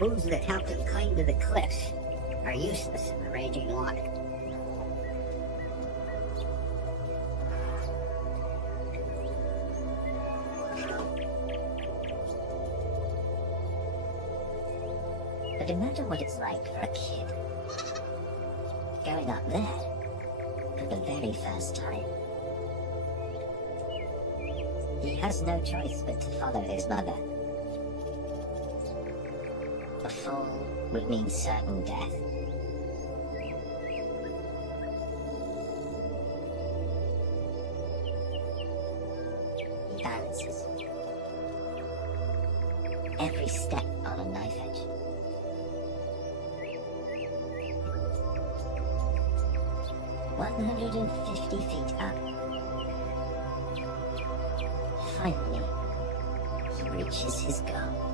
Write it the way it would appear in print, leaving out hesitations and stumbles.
Moves that help him cling to the cliffs are useless in the raging water. But imagine what it's like for a kid going up there for the very first time. He has no choice but to follow his mother. A fall would mean certain death. He balances. Every step on a knife edge. "150 feet up. Finally, he reaches his goal.